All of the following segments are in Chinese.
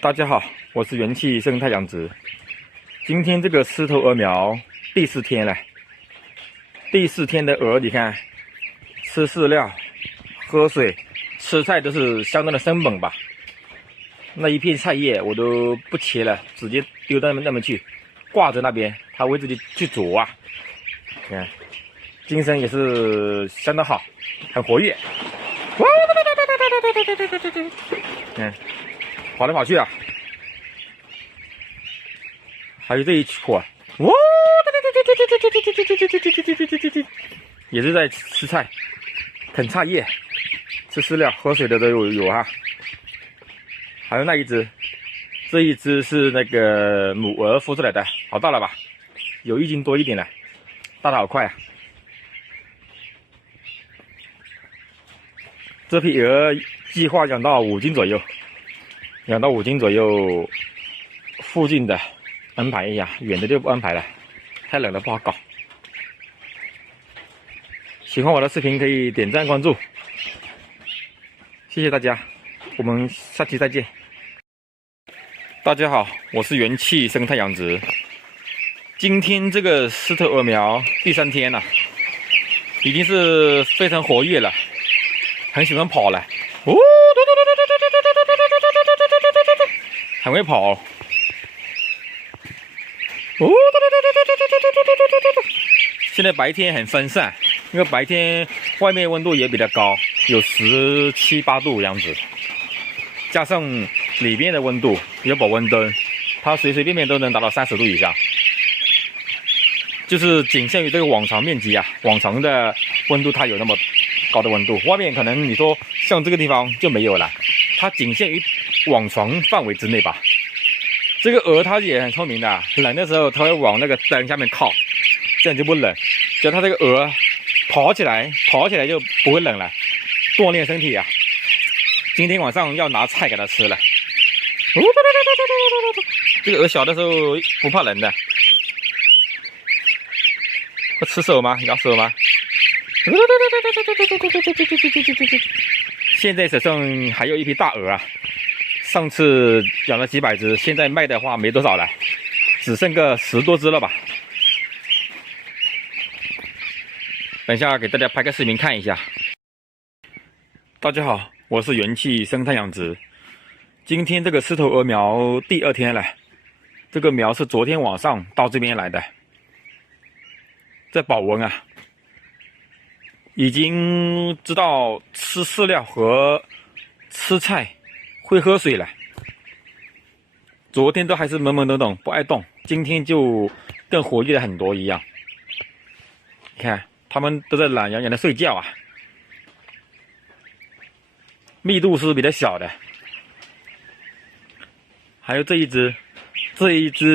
大家好，我是元气生态养殖。今天这个狮头鹅苗第4天了，第4天的鹅，你看，吃饲料、喝水、吃菜都是相当的生猛吧。那一片菜叶我都不切了，直接丢到那边去，挂着那边，它会自己去啄啊。你看，精神也是相当好，很活跃。看，跑来跑去啊。还有这一撮，哇，也是在吃菜、啃菜叶、吃饲料、喝水的都有哈。还有那一只，这一只是那个母鹅孵出来的，好大了吧？有1斤多一点了，大的好快啊！这批鹅计划养到5斤左右，养到5斤左右，附近的安排一下，远的就不安排了，太冷了不好搞。喜欢我的视频可以点赞关注，谢谢大家，我们下期再见。大家好，我是元气生态养殖。今天这个狮头鹅苗第3天了，已经是非常活跃了，很喜欢跑了，很会跑。现在白天很分散，因为白天外面温度也比较高，有17、8度样子，加上里面的温度有保温灯，它随随便便都能达到30度以上，就是仅限于这个网床面积啊，网床的温度它有那么高的温度，外面可能你说像这个地方就没有了，它仅限于网床范围之内吧。这个鹅它也很聪明的，冷的时候它会往那个灯下面靠，这样就不冷。只要它这个鹅跑起来就不会冷了，锻炼身体啊。今天晚上要拿菜给它吃了。这个鹅小的时候不怕冷的，会吃手吗？咬手吗？现在手上还有一批大鹅啊。上次养了几百只，现在卖的话没多少了，只剩个10多只了吧。等一下给大家拍个视频看一下。大家好，我是元气生态养殖。今天这个狮头鹅苗第2天了，这个苗是昨天晚上到这边来的，在保温啊，已经知道吃饲料和吃菜。会喝水了，昨天都还是懵懵懂懂不爱动，今天就更活跃了很多一样。你看，他们都在懒洋洋的睡觉啊，密度是比较小的。还有这一只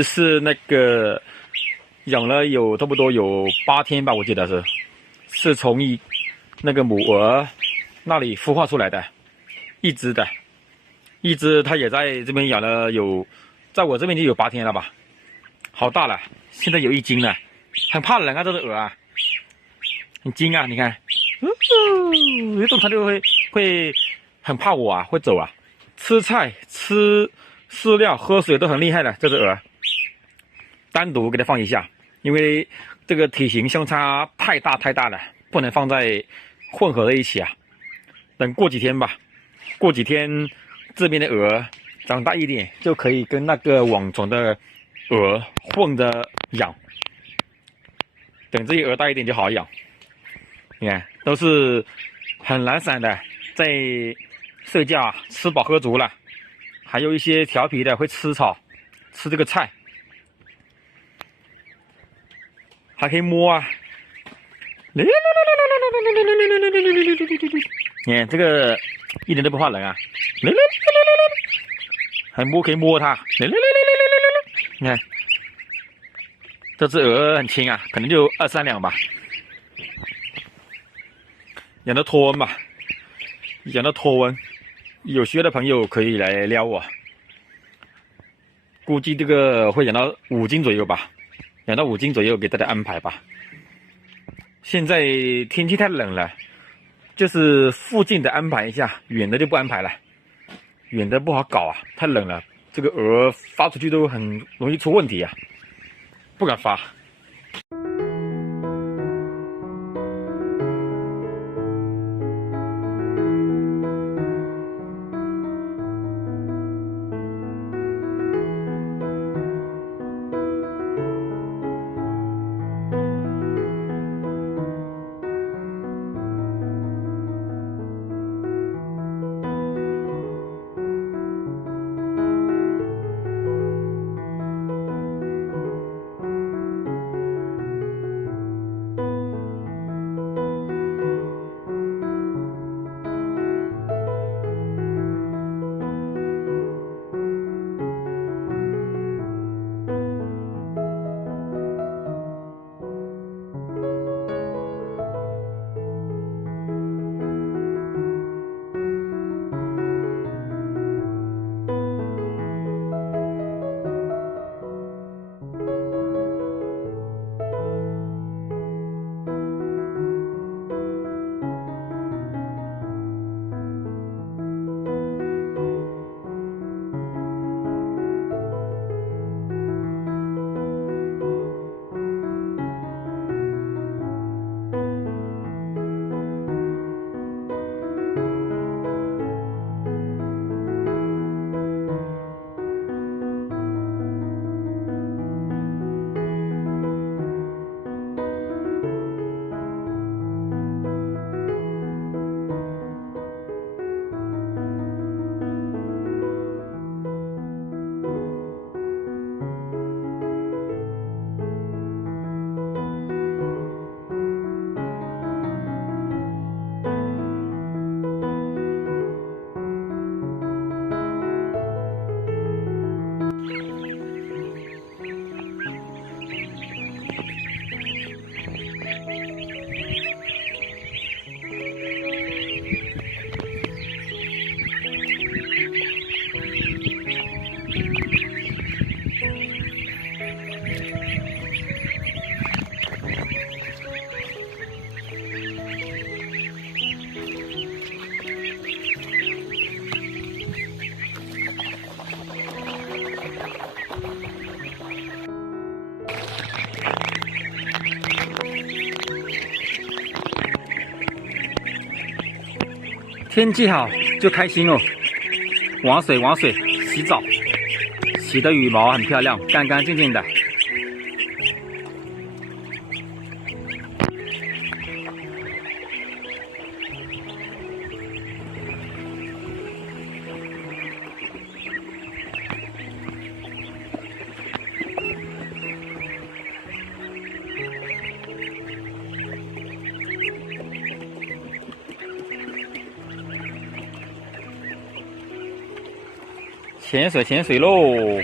是那个养了有差不多有8天吧，我记得是从那个母鹅那里孵化出来的，一只它也在这边养了在我这边就有8天了吧，好大了，现在有1斤了，很怕冷啊，这只鹅啊，很精啊，你看，有种它就会很怕我啊，会走啊，吃菜、吃饲料、喝水都很厉害的这只鹅，单独给它放一下，因为这个体型相差太大了，不能放在混合在一起啊，等过几天吧，过几天。这边的鹅长大一点，就可以跟那个网床的鹅混着养。等这些鹅大一点就好养。你看，都是很懒散的，在睡觉啊，吃饱喝足了。还有一些调皮的会吃草，吃这个菜，还可以摸啊。你看这个一点都不怕冷啊。可以摸它，你看，这只鹅很轻啊，可能就2、3两吧。养到脱温吧，养到脱温，有需要的朋友可以来撩我。估计这个会养到5斤左右吧，养到5斤左右给大家安排吧。现在天气太冷了，就是附近的安排一下，远的就不安排了。远的不好搞啊，太冷了，这个饵发出去都很容易出问题啊，不敢发。天气好就开心哦，玩水玩水，洗澡，洗的羽毛很漂亮，干干净净的。潜水潜水喽！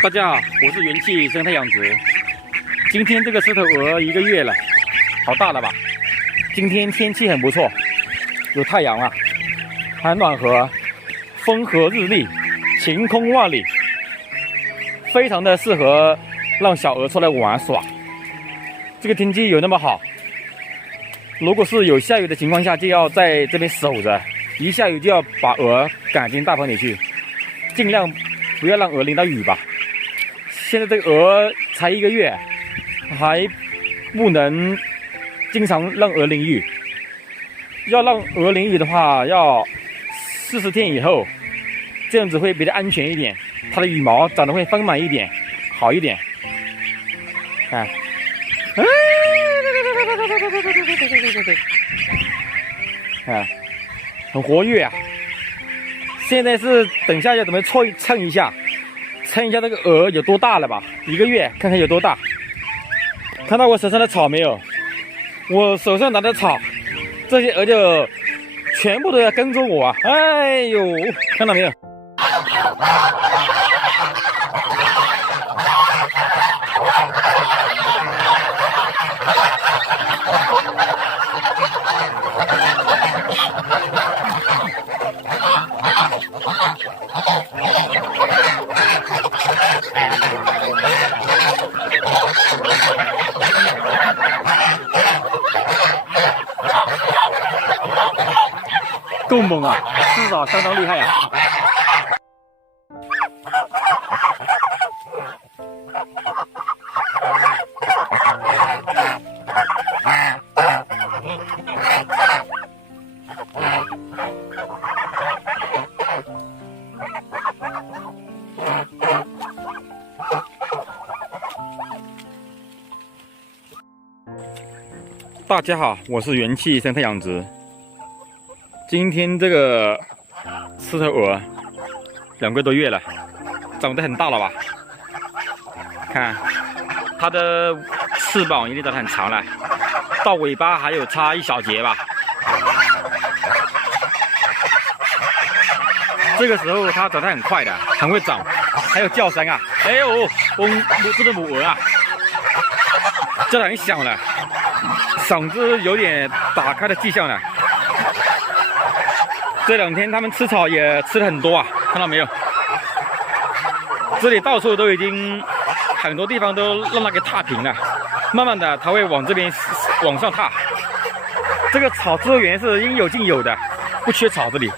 大家好，我是元气生态养殖。今天这个狮头鹅1个月了，好大了吧？今天天气很不错，有太阳啊，还暖和，风和日丽，晴空万里，非常的适合让小鹅出来玩耍。这个天气有那么好，如果是有下雨的情况下，就要在这边守着，一下雨就要把鹅赶进大棚里去，尽量不要让鹅淋到雨吧。现在这个鹅才1个月，还不能经常让鹅淋雨。要让鹅淋雨的话，要40天以后，这样子会比较安全一点，它的羽毛长得会丰满一点，好一点。看，很活跃啊！现在是等一下要准备称一下这个鹅有多大了吧？1个月，看看有多大。看到我手上的草没有？我手上拿的草，这些鹅就全部都要跟着我啊！哎呦，看到没有？够猛啊，至少相当厉害啊！大家好，我是元气生态养殖。今天这个狮头鹅2个多月了，长得很大了吧？看它的翅膀已经长得很长了，到尾巴还有差1小节吧。这个时候它长得很快的，很会长，还有叫声啊！哎呦，这是母鹅啊，叫得很响了，嗓子有点打开的迹象了。这2天它们吃草也吃了很多啊，看到没有？这里到处都已经很多地方都让它给踏平了，慢慢的它会往这边往上踏。这个草资源是应有尽有的，不缺草。这里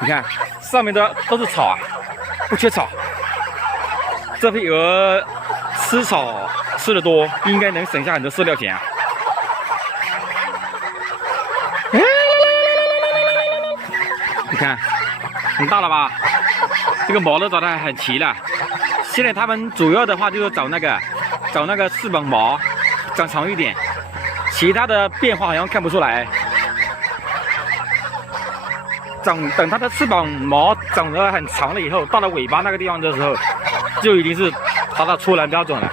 你看上面都是草啊，不缺草。这批鹅吃草吃得多，应该能省下很多饲料钱啊。你看，很大了吧？这个毛都长得很齐了。现在它们主要的话就是长那个翅膀毛长长一点，其他的变化好像看不出来。等它的翅膀毛长得很长了以后，到了尾巴那个地方的时候，就已经是达到出栏标准了。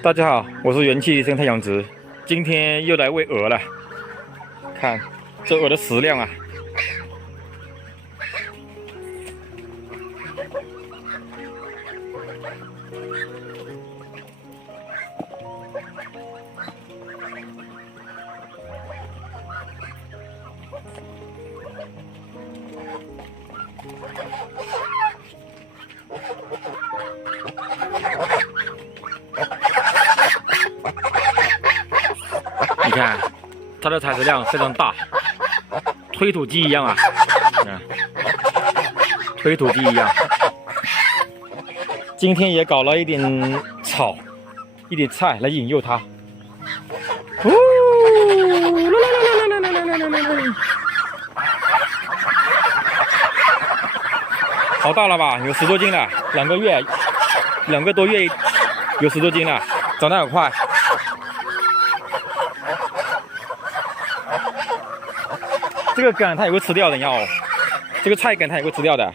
大家好，我是元气生态养殖，今天又来喂鹅了。看这鹅的食量啊！你看，它的采食量非常大，推土机一样啊！推土机一样。今天也搞了一点草，一点菜来引诱它。好大了吧？有10多斤了，2个多月有10多斤了，长得很快。这个杆它也会吃掉的，你看哦，这个菜杆它也会吃掉的。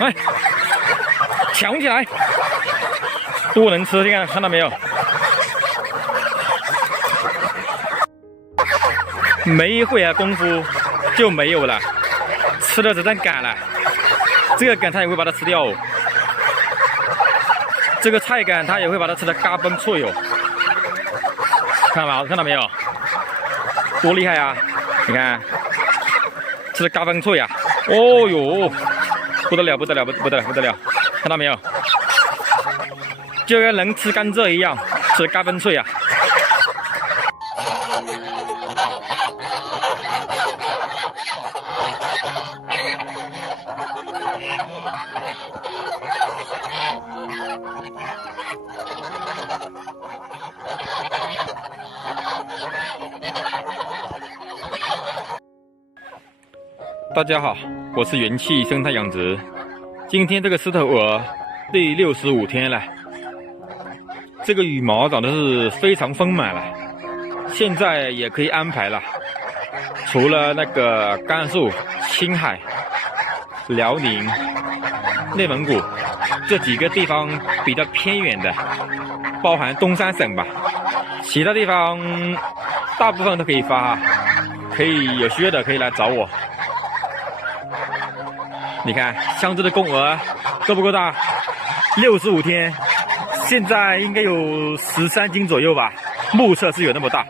哎，抢起来，多能吃！你看到没有？没一会儿功夫就没有了，吃的只剩杆了。这个杆它也会把它吃掉哦。这个菜杆它也会把它吃的嘎嘣脆哦。看到没有？多厉害啊！你看，吃的嘎嘣脆啊！哦哟，不得了！看到没有？就跟人吃甘蔗一样，吃的嘎嘣脆啊！大家好，我是元气生态养殖。今天这个狮头鹅第65天了，这个羽毛长得是非常丰满了，现在也可以安排了。除了那个甘肃、青海、辽宁、内蒙古这几个地方比较偏远的，包含东三省吧，其他地方大部分都可以发，可以有需要的可以来找我。你看，像这的公鹅够不够大？65天，现在应该有13斤左右吧，目测是有那么大。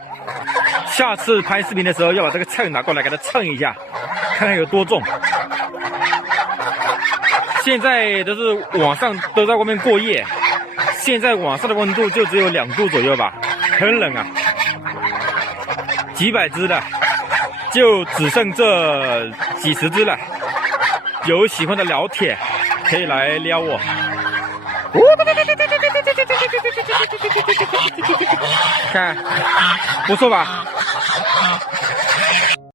下次拍视频的时候要把这个秤拿过来给它称一下，看看有多重。现在都是晚上都在外面过夜，现在晚上的温度就只有2度左右吧，很冷啊。几百只了，就只剩这几十只了。有喜欢的老铁可以来撩我。看，不错吧？